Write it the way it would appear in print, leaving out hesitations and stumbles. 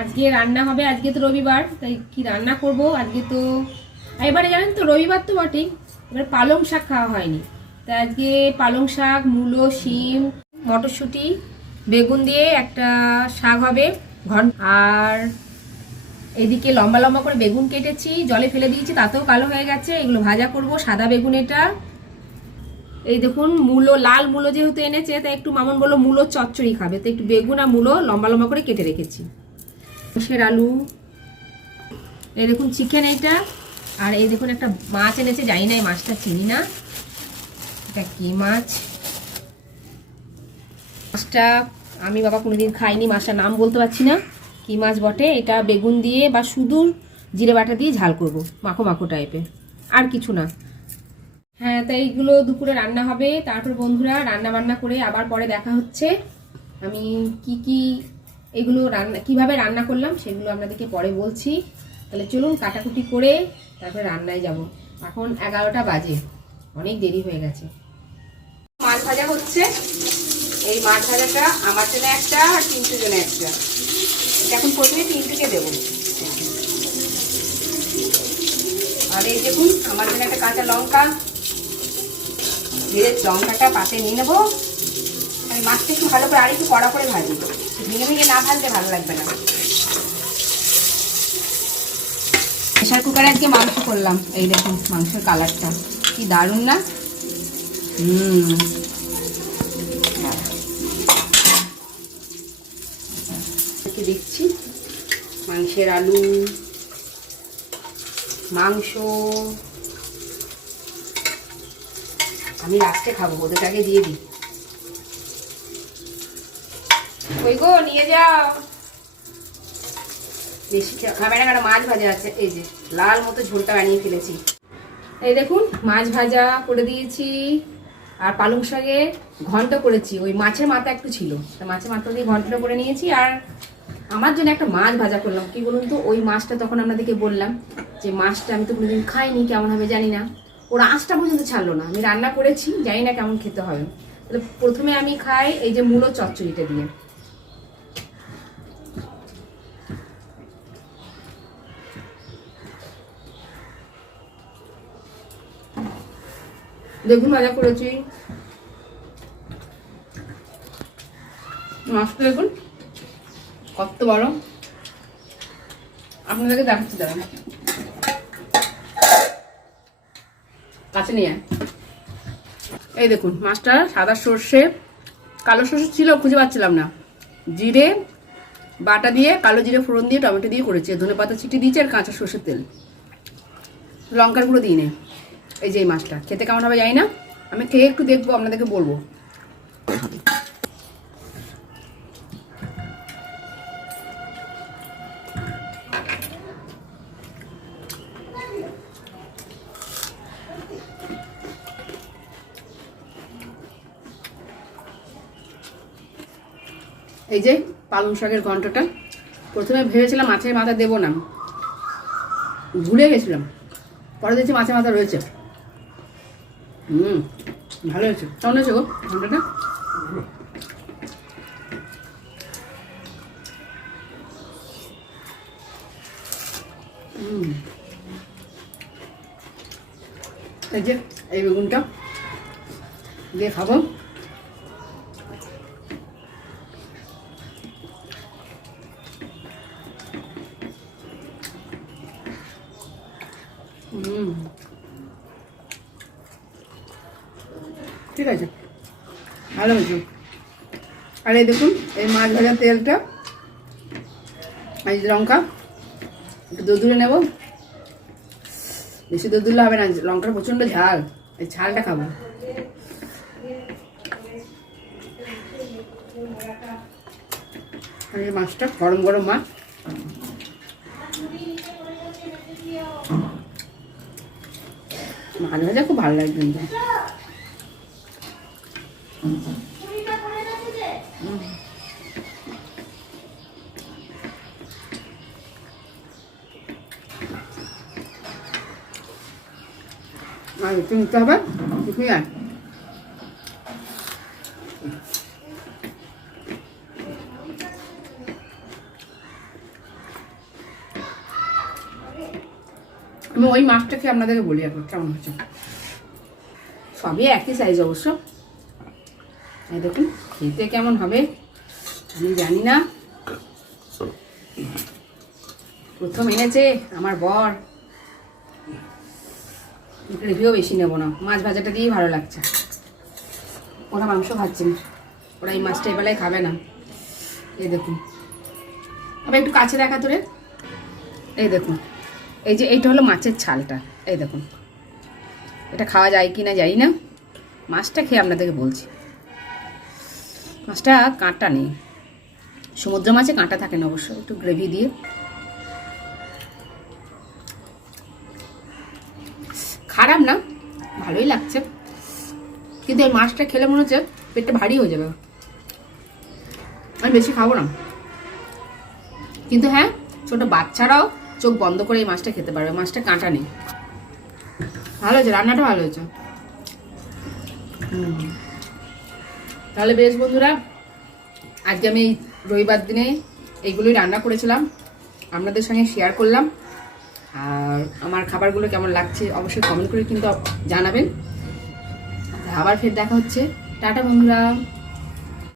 আজকে রান্না হবে। আজকে তো রবিবার, তাই কি রান্না করব আজকে তো এবারে জানেন তো রবিবার তো বটেই, এবার পালং শাক খাওয়া হয়নি, তাই আজকে পালং শাক, মূলো, শিম, মটরশুঁটি, বেগুন দিয়ে একটা শাক হবে আর এদিকে লম্বা লম্বা করে বেগুন কেটেছি, জলে ফেলে দিয়েছি, তাতেও কালো হয়ে গেছে। এগুলো ভাজা করব, সাদা বেগুন এটা। এই দেখুন মূলো, লাল মূলো যেহেতু এনেছে তাই একটু মামন বললো মূলো চচ্চড়ি খাবে, তো একটু বেগুন আর মূলো লম্বা লম্বা করে কেটে রেখেছি। সর্ষের আলু, এই দেখুন চিকেন এইটা, আর এই দেখুন একটা মাছ এনেছে, জানি না এই মাছটা চিনি না, এটা কি মাছ। মাছটা আমি বাবা কোনোদিন খাইনি, মাছটার নাম বলতে পারছি না কি মাছ বটে। এটা বেগুন দিয়ে বা শুধু জিরে বাটা দিয়ে ঝাল করব, মাখো মাখো টাইপের, আর কিছু না। হ্যাঁ, তাই এইগুলো দুপুরে রান্না হবে। তারপর বন্ধুরা রান্না বান্না করে আবার পরে দেখা হচ্ছে। আমি কি এগুলো রান্না কিভাবে রান্না করলাম সেগুলো আপনাদেরকে পরে বলছি। তাহলে চলুন কাটাকুটি করে তারপরে রান্নায় যাব। এখন 11টা বাজে, অনেক দেরি হয়ে গেছে। মাছ ভাজা হচ্ছে। এই মাছ ভাজাটা আমার জন্য একটা আর টিন্টুর জন্য একটা। এখন প্রথমে টিন্টুকে দেবো। আর এই দেখুন আমার জন্য একটা কাঁচা লঙ্কা, ধীরে লঙ্কাটা পাতে নিয়ে নেবো। আমি মাছটা একটু ভালো করে আর একটু কড়া করে ভাজি, ভেঙে ভেঙে না ভাজলে ভালো লাগবে না। প্রেশার কুকারে আজকে মাংস করলাম, এই দেখুন মাংসের কালারটা কি দারুণ না। দেখছি মাংসের আলু, মাংস আমি লাস্টে খাবো, ওদের আগে দিয়ে দিই। ওই গো নিয়ে যাও, বেশি খাবে না কেন, মাছ ভাজা আছে, এই যে লাল মতো ঝোলটা বানিয়ে ফেলেছি। এই দেখুন মাছ ভাজা করে দিয়েছি, আর পালং শাকে ঘন্ট করেছি। ওই মাছের মাথা একটু ছিল, মাছের মাথা দিয়ে ঘন্টটা করে নিয়েছি। আর আমার জন্য একটা মাছ ভাজা করলাম। কি বলুন তো, ওই মাছটা তখন আপনাদেরকে বললাম যে মাছটা আমি তো কোনোদিন খাইনি, কেমন হবে জানি না, ওর আঁশটা পর্যন্ত ছাড়লো না। আমি রান্না করেছি, জানি না কেমন খেতে হবে। তাহলে প্রথমে আমি খাই এই যে মূলো চচ্চড়িটা দিয়ে। দেখুন ভাজা করেছি, মাছটা দেখুন কত বড়, আপনাদেরকে দেখাচ্ছি দাঁড়ান, কাছে নিয়ে। এই দেখুন মাছটা সাদা সর্ষে, কালো সর্ষে ছিল খুঁজে পাচ্ছিলাম না, জিরে বাটা দিয়ে, কালো জিরে ফোড়ন দিয়ে, টমেটো দিয়ে করেছি, ধনে পাতা ছিটি দিয়েছি, আর কাঁচা সর্ষের তেল, লঙ্কার গুঁড়ো দিই নে। এই যে এই মাছটা খেতে কেমন হবে জানি না, আমি খেয়ে একটু দেখবো, আপনাদেরকে বলবো। এই যে পালং শাকের ঘন্টটা, প্রথমে ভেবেছিলাম মাছের মাথা দেবো না, ভুলে গেছিলাম, পরে দেখছি মাছের মাথা রয়েছে। ভালো হয়েছে। কেমন হয়েছে গো ঘন্টটা? এই যে এই বেগুনটা দিয়ে খাবো। ঠিক আছে, ভালো হয়েছে। আর এই দেখুন এই মাছ ভাজার তেলটা, এই লঙ্কা একটু দোদুলে নেব, বেশি দোদুলে হবে না, লঙ্কার প্রচণ্ড ঝাল, এই ঝালটা খাবো। আর এই মাছটা গরম গরম মাছ, মাছ ভাজা খুব ভালো লাগবে। আর একটু নিতে হবে, কিছুই আর আমি ওই মাছটা খেয়ে আপনাদেরকে বলি একবার কেমন হয়েছে। সবই একই সাইজ অবশ্য। এই দেখুন খেতে কেমন হবে আমি জানি না। প্রথম এনেছে আমার বর, গ্রেভিও বেশি নেবো না, মাছ ভাজাটা দিয়েই ভালো লাগছে। ওরা মাংস খাচ্ছেন, ওরা এই মাছটা এবেলায় খাবে না। এই দেখুন, আবার একটু কাছে দেখা তোরে। এই দেখুন, এই যে এইটা হলো মাছের ছালটা। এই দেখুন, এটা খাওয়া যায় কি না জানি না, মাছটা খেয়ে আপনাদেরকে বলছি। মাছটা কাঁটা নেই, সমুদ্র মাছে কাঁটা থাকে না অবশ্য। একটু গ্রেভি দিয়ে খারাপ না, ভালোই লাগছে, কিন্তু এই মাছটা খেলে মনে হচ্ছে পেটটা ভারী হয়ে যাবে। আমি বেশি খাবো না, কিন্তু হ্যাঁ ছোট বাচ্চারাও চোখ বন্ধ করে এই মাছটা খেতে পারবে। মাছটা কাঁটা নেই, ভালো হয়েছে, রান্নাটা ভালো হয়েছে। তাহলে বেশ বন্ধুরা, আজকে আমি এই রবিবার দিনে এইগুলোই রান্না করেছিলাম, আপনাদের সঙ্গে শেয়ার করলাম। আর আমার খাবারগুলো কেমন লাগছে অবশ্যই কমেন্ট করে কিন্তু জানাবেন। আবার ফের দেখা হচ্ছে। টাটা বন্ধুরা।